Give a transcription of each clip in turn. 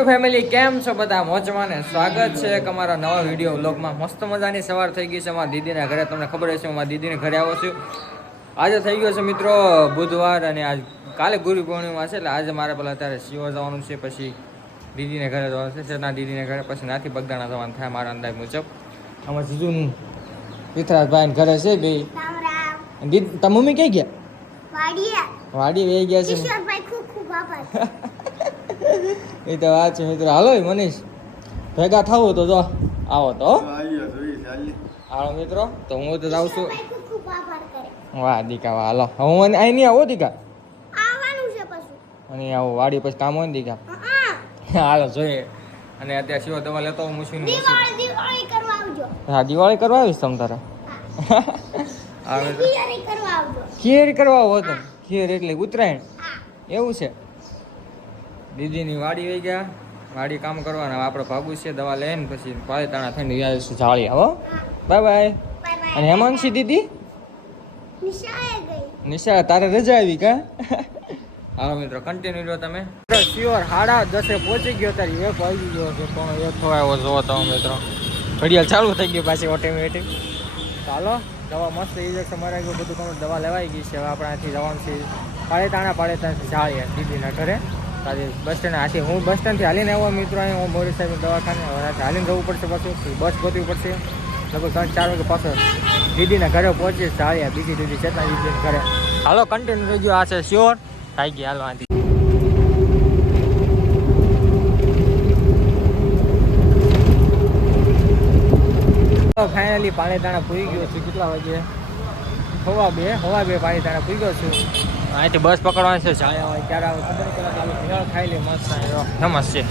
YouTube family કેમ છો બધા? મોજમાં સ્વાગત છે એક અમારા નવા વીડિયો વ્લોગમાં. મસ્ત મજાની સવાર થઈ ગઈ છે અમારા દીદીના ઘરે. તમને ખબર હશે હું મારા દીદીને ઘરે આવો છું. આજે થઈ ગયો છે મિત્રો બુધવાર અને આજ કાલે ગુરુ પૂર્ણિમા છે એટલે આજે મારે પેલા અત્યારે શિવો જવાનું છે પછી દીદીને ઘરે જવાનું છે ના દીદીને ઘરે પછી નાથી બગદાણા જવાનું થાય મારા અંદાજ મુજબ. અમારા જીજુનું વિથરાજભાઈ ઘરે છે બે. રામ દીદી તમે મમ્મી ક્યાં ગયા? વાડીએ. વાડી વહી ગયા છે. એ તો વાત છે મિત્રો. હાલો મનીષ ભેગા થવું તો જો. આવો તો હો. હાલો મિત્રો તો હું તો જાઉં છું. વાહ દીકા વાહ હાલો. હું અહીં નહીં આવો દીકા? આવવાનું છે પછી. અને આવો વાડી પછી કામ હોય ને દીકા? હા હાલો જોઈએ. અને અત્યારે શિવ દવા લેતો હું મૂછીને મૂછી દિવાળી દિવાળી કરવા આવજો. હા દિવાળી કરવા આવીશ તમ તારે. કરવા ખીર કરવા આવો તમે. ખીર એટલે ઉત્તરાયણ. એવું છે. દીદીની વાડી વહી ગયા. વાડી કામ કરવાના આપણે ભાગું છે દવા લઈને પછી પાળીતાણા થઈને યાદ જાળી આવો બાય બાય. અને હેમાંશી દીદી? નિશા તારે રજા આવી કા? હાલો મિત્રો કન્ટિન્યુ રહ્યો તમે. શ્યોર સાડા દસે પહોંચી ગયો તારી એક વાગી ગયો છે પણ એક આવ્યો જોવો તમે મિત્રો. ઘડિયાળ ચાલુ થઈ ગયું પાછી ઓટોમેટિક ચાલો દવા મસ્ત ઇન્જેક્શન મરાઈ ગયું બધું કમ્પ્લીટ દવા લેવાઈ ગઈ છે હવે આપણે અહીંથી જવાનું છે. પાડે પાળેતાણાથી જાળીએ દીદીના ઘરે. તારી બસ સ્ટેન્ડ આથી હું બસ સ્ટેન્ડથી હાલીને આવ્યો મિત્રો અહીં. હું મોરી સાહેબ દવાખાને હાલીને જવું પડશે પાછું. બસ ગોતવી પડશે. લગભગ ત્રણ ચાર વાગે પાછો દીદીના ઘરે પહોંચી ચાલ્યા બીજી દીદી ચેતના દીદી ઘરે. હાલો કન્ટિન્યુ રહી ગયો. આ છે શ્યોર થઈ ગઈ. હાલો આથી ફાઇનલી પાણીતાણા પૂરી ગયો છું. કેટલા વાગે હવા બે હવા બે પાણી દાણા પૂરી ગયો છું. અહીંથી બસ પકડવાની છે. જાયા હોય ક્યારે આવે ખબર પેલા ચાલુ ભેળ ખાઈ લે, મસ્ત ફેમસ છે.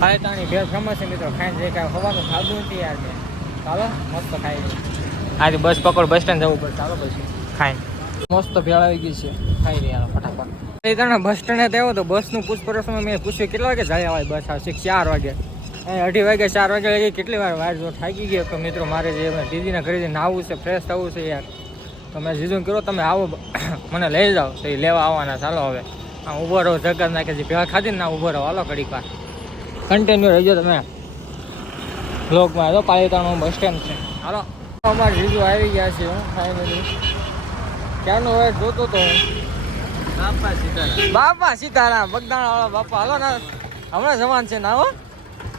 તાણી ભેળ ફેમસ છે મિત્રો. ખાઈને જે કાંઈ હવાનું ખાધું નથી યાર મેં. ચાલો, મસ્ત ખાઈ લે. આથી બસ પકડ, બસ સ્ટેન્ડ જવું પડે. ચાલો પછી. ખાઈને મસ્ત ભેળ આવી ગઈ છે. ખાઈ લઈએ હાલો ફટાફટ. પાલીતાણા બસ સ્ટેન્ડે આવ્યો તો બસનું પૂછપરછમાં મેં પૂછ્યું, કેટલા વાગે જાય આવે બસ? આવશે ચાર વાગે. અઢી વાગે, ચાર વાગે લાગી. કેટલી વાર વાર જો થાકી ગયો કે મિત્રો, મારે જે દીદીના ઘરે જઈને નાહવું છે, ફ્રેશ થવું છે યાર. તો મેં જીજું કરો તમે આવો. મને લઈ જાઓ. તો એ લેવા આવવાના ચાલો હવે. આ ઊભો રહો જગત નાખે છે. ભેગા ખાધી ને ના ઊભો રહો. હાલો ઘડીક વાર. કન્ટિન્યુ રહીજો તમે. બ્લોગમાં તો પાલીતાણાનું બસ સ્ટેન્ડ છે. હાલો. અમારે જીજુ આવી ગયા છે હું ફાઇનલી ક્યારનો હવે જોતો તો બાપા સીતારામ. બાપા સીતારામ બગદાણા વાળા બાપા. હાલો ને. હમણાં જવાન છે ના હો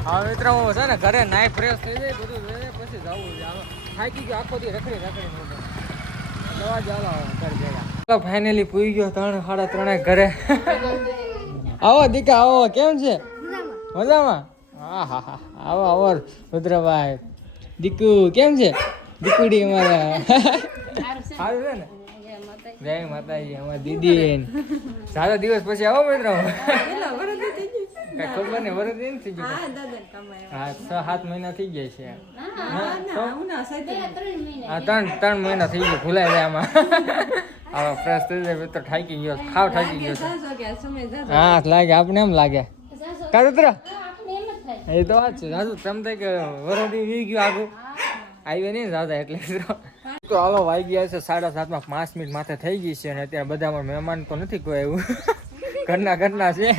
હા મિત્રો હું છે ને ઘરે નાઈ ફ્રેશ થઈ જાય બધું પછી જવું છે હાલો. થાકી ગયો આખો દી રખડી રખડી મોટો દવા જ હાલો હવે ઘર ભેગા ચાલો ફાઇનલી પૂરી ગયો ત્રણ સાડા ત્રણે ઘરે. આવો દીકા આવો કેમ છે? મજામાં? હા હા હા આવો આવો રુદ્રભાઈ. દીકુ કેમ છે? દીકુડી અમારા. સારું છે ને? જય માતાજી અમારા દીદી. સારો દિવસ પછી આવો મિત્રો. કઈ ખબર નહીં વરસ નહીં થઈ ગયું. હા છ સાત મહિના થઈ ગયા છે હા ત્રણ ત્રણ મહિના થઈ ગયા ભૂલાઈ જાય આમાં. હવે ફ્રેશ થઈ જાય તો થાકી ગયો ખાવ થાકી ગયો હા લાગે આપણે એમ લાગે. કાઢો એ તો વાત છે સાચું તમે થાય કે વરદી વી ગયું આગું આવ્યો નહીં દાદા એટલે તો. હાલો વાઈ ગયા છે સાડા સાતમાં પાંચ મિનિટ માથે થઈ ગઈ છે અને અત્યારે બધા મહેમાન તો નથી કોઈ એવું. ઘરના ઘરના છે.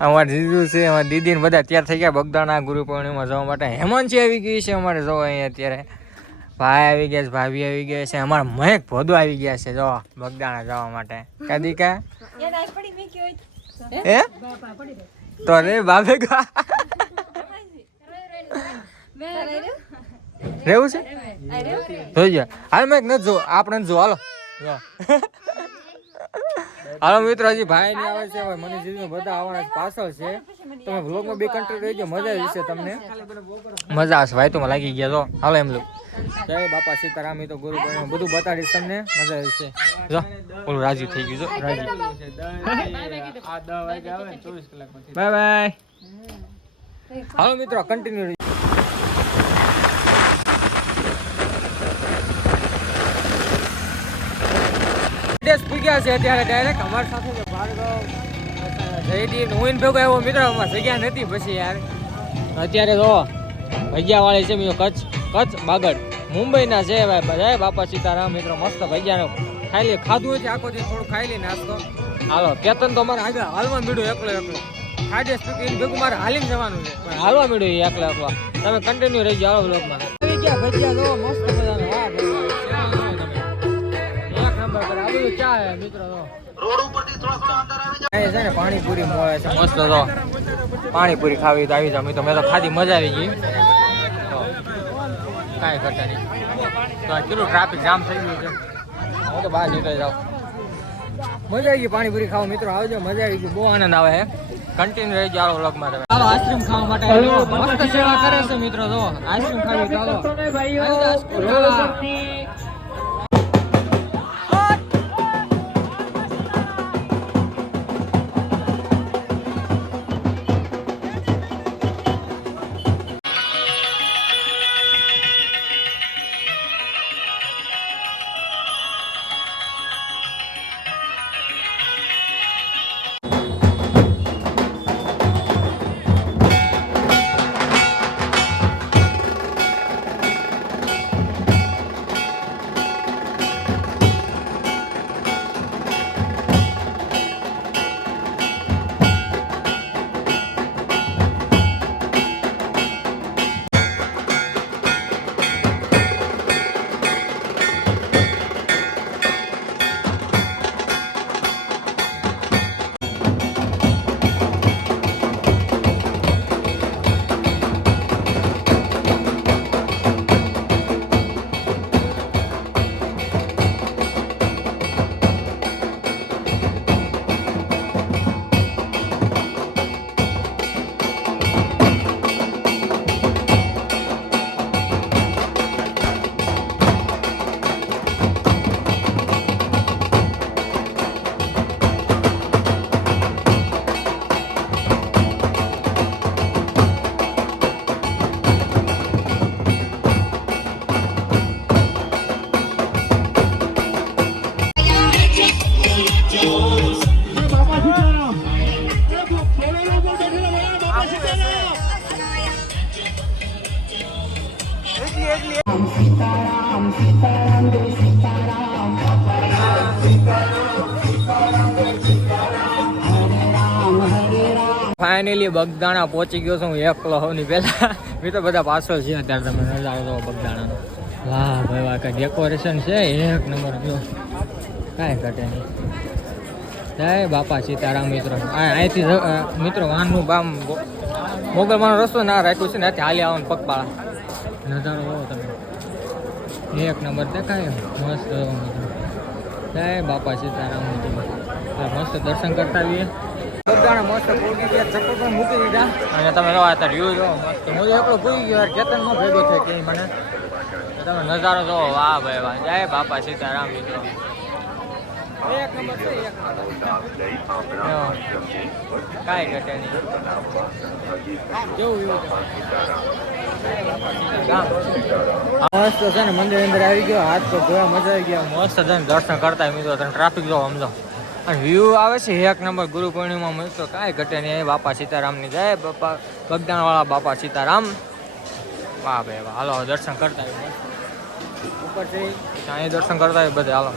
અમારા જીજુ છે, અમારે દીદી ને બધા તૈયાર થઈ ગયા બગદાણા, ગુરુ પૂર્ણિમા જવા માટે. હેમાંશી આવી ગઈ છે અમારે જો અહીંયા અત્યારે. ભાઈ આવી ગયા છે, ભાભી આવી ગયા છે, અમારા મહેક ભોદો આવી ગયા છે, જો, બગદાણા જવા માટે. કદી કા એ તો રે બાબે કા? રેવું છે? જોઈ જા હાલ મેં નથી જો આપણે જો હાલો. જો. હાલો મિત્રો હજી ભાઈ ની આવે છે હવે મને જીજુ બધા આવવાના પાછળ છે. તમે વ્લોગમાં બે કંટ્રોલ રહેજો મજા આવી છે તમને. મજા આવશે ભાઈ તો લાગી ગયા તો. હાલો એમ લો. જય બાપા સીતારામ એ તો ગુરુ બધું બતાડીશ તમને. મજા આવી છે જો ઓલું રાજી થઈ ગયું જો રાજી. બાય બાય હાલો મિત્રો કન્ટિન્યુ વિદેશ છે અત્યારે ડાયરેક્ટ અમારી સાથે ભેગો એવો મિત્રો જગ્યા નથી પછી યાર. અત્યારે તો ભજીયા વાળી છે મિત્રો, કચ્છ કચ્છ બાગડ. મુંબઈના બાપા સીતારામ મિત્રો, મસ્ત ભજીયાનો ખાઈ ખાધું છે આખો દી થોડું ખાઈ લઈ નાસ્તો. હાલો, કેતન તો મારે આગળ હાલવા બીડું એકલો એકલો. સાડે સ્પીકર ભેગું મારે હાલીને જવાનું હાલવા મળ્યું એકલા એકલા. તમે કન્ટિન્યુ રહી જાઓ બ્લોગમાં ગયા ભજીયા કરે રોડ ઉપરથી ચા હે અંદર આવી જાય છે ને પાણીપુરી મળે છે. મસ્ત તો. પાણીપુરી ખાવી તો આવી જાવ મિત્રો મેં તો ખાધી મજા આવી ગઈ. કાઈ ઘટે નહીં. તો કેટલું ટ્રાફિક જામ થઈ ગયું છે. હું તો બહાર નીકળી જાઉં. મજા આવી ગઈ પાણીપુરી ખાવા મિત્રો. આવજો મજા આવી ગઈ. બહુ આનંદ આવે છે કન્ટિન્યુ રહી જાઓ વ્લોગમાં તમે. ચાલો આઈસ્ક્રીમ ખાવા માટે મસ્ત સેવા કરે છે મિત્રો. તો આઈસ્ક્રીમ ખાવી ચાલો. ફાઇનલી બગદાણા પહોંચી ગયો છું. હું એકલો હોઉં ની પહેલા. મેં તો બધા પાછળ છે અત્યારે તમે નજારો જો બગદાણાનો. વાહ, ભાઈ વાહ, કઈ ડેકોરેશન છે? એક નંબર, જો. કાંઈ ઘટે નહીં. જય, બાપા સીતારામ મિત્રો. અહીંથી મિત્રો, વાહનનું બામ મોગલમાંનો રસ્તો ના રાખ્યું છે ને, ત્યાંથી હાલી આવવાનું પગપાળા. નજારો હોવો તમે. એક નંબર દેખાય મસ્ત જય, બાપા સીતારામ મિત્રો. મસ્ત દર્શન કરતા આવીએ. મૂકી દીધા. અને તમે જો અત્યારે વ્યૂ જો, મસ્ત હું એકલો ભૂલી કે મને. તમે નજારો જોવો. વાહ ભાઈ, વાહ. જય, બાપા સીતારામ મિત્રો. એક નંબર છે એક નંબર કાંઈ ઘટે નહીં. કેવું view મસ્ત છે ને મંદિર અંદર આવી ગયો હાથ તો ધોયા મજા આવી ગયા મસ્ત છે ને દર્શન કરતા મિત્રો તને ટ્રાફિક જો સમજો. અને વ્યૂ આવે છે એક નંબર ગુરુ પૂર્ણિમા મિત્રો કાંઈ ઘટે નહીં. એ બાપા સીતારામની જય બાપા બગદાણવાળા બાપા સીતારામ. વાહ ભાઈ વાહ. હાલો દર્શન કરતા ઉપર મસ્ત. દર્શન કરતા બધે હાલો.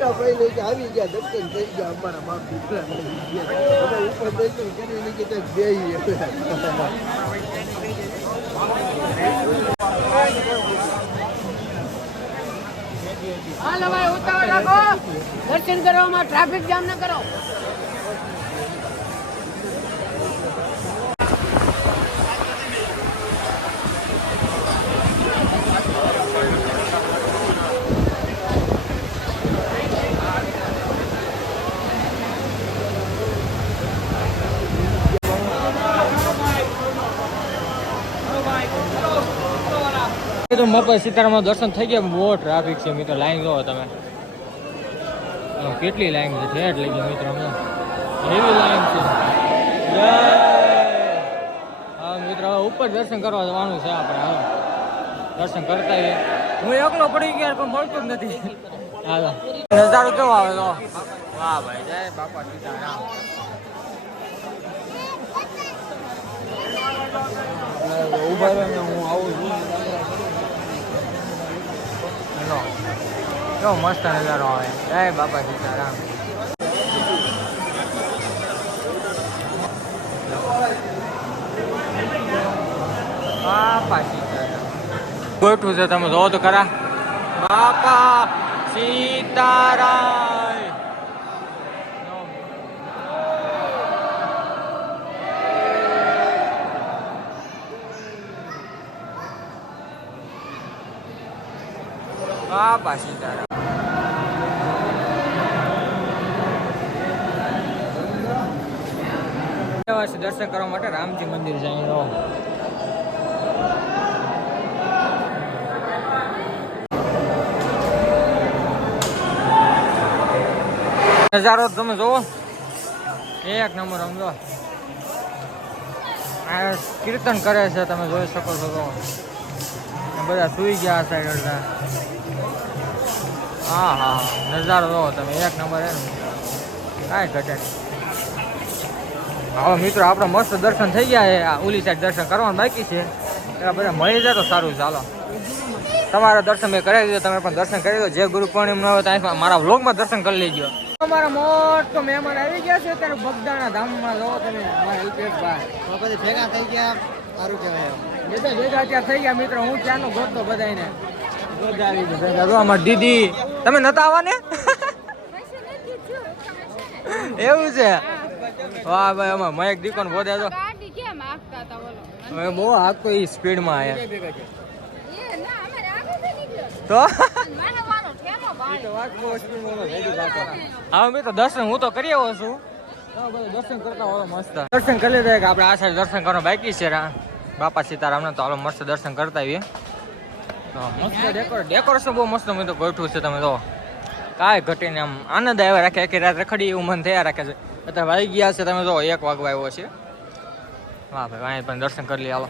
દીકા ભાઈ લઈ કે આવી ગયા દર્શન થઈ ગયા અમારા બાપ. દીકરા ગયા ઉપર દર્શન કરીને કે ત્યાં બે દર્શન કરવામાં ટ્રાફિક જામ ન કરો એ તો મપર સીતારામના દર્શન થઈ ગયા. બહુ ટ્રાફિક છે મિત્રો. લાઈન જોવો તમે. કેટલી લાઈન છે? ઠેઠ લઈ ગઈ મિત્રો એવી લાઈન છે. હા મિત્રો ઉપર દર્શન કરવા જવાનું છે આપણે, હા. દર્શન કરતા આવીએ. હું એકલો પડી ગયો પણ મળતું જ નથી. હાલો. નજારો કેવો આવે તો? વાહ ભાઈ, જય બાપા સીતારામ. ઊભા રહે હું આવું છું. નો કેવો મસ્ત નજારો આવે. જય બાપા સીતારામ બાપા સીતારામ ગોઠવું છે તમે, જોવો તો ખરા. બાપા, સીતારામ. બાપા સીતારામ દર્શન કરવા માટે રામજી મંદિર જઈ રહો. નજારો તમે જોવો એક નંબર સમજો કીર્તન કરે છે, તમે જોઈ શકો છો તો. બધા સુઈ ગયા સાઈડ અડધા. હા હા હા. નજારો જોવો તમે એક નંબર એનું કાંઈ ઘટે હવે મિત્રો આપણે મસ્ત દર્શન થઈ ગયા છે. આ ઓલી સાઈડ દર્શન કરવાનું બાકી છે. એટલે બધા મળી જાય તો સારું ચાલો તમારા દર્શન મેં કરાવી દીધો તમે પણ દર્શન કરી દો જે ગુરુ પૂર્ણિમ ન હોય તો મારા વ્લોગમાં દર્શન કરી લેજો. અમારા મોટો મહેમાન આવી ગયા છે ત્યારે બગદાણા ધામમાં જો તમે અમારા અલ્પેશભાઈ પછી ભેગા થઈ ગયા સારું કહેવાય. બધા ભેગા ત્યાં થઈ ગયા મિત્રો. હું ત્યાંનો ગોતો બધાને. અમારી દીદી તમે નતા આવવાને? એવું છે? વાહ ભાઈ અમાર મયક દીકોન બોધે તો હવે બહુ હાકતો એ સ્પીડમાં આયા ના તો? હા મેં તો દર્શન, હું તો કરી છું. દર્શન કરતા મસ્ત દર્શન કરી લીધા આપણે આ દર્શન કરવાનું બાકી છે બાપા સીતારામના તો હાલો મસ્ત દર્શન કરતા આવીએ. તો મસ્ત ડેકોર ડેકોરેશન બહુ મસ્ત મેં ગોઠવું છે તમે તો. કાંઈ ઘટીને આમ આનંદ આવ્યા રાખે. આખી રાત રખડી એવું મન થયા રાખે છે. અત્યારે વાગી ગયા છે તમે તો એક વાગવા આવ્યો છે. વાહ ભાઈ અહીં પણ દર્શન કરી લઈએ હાલો.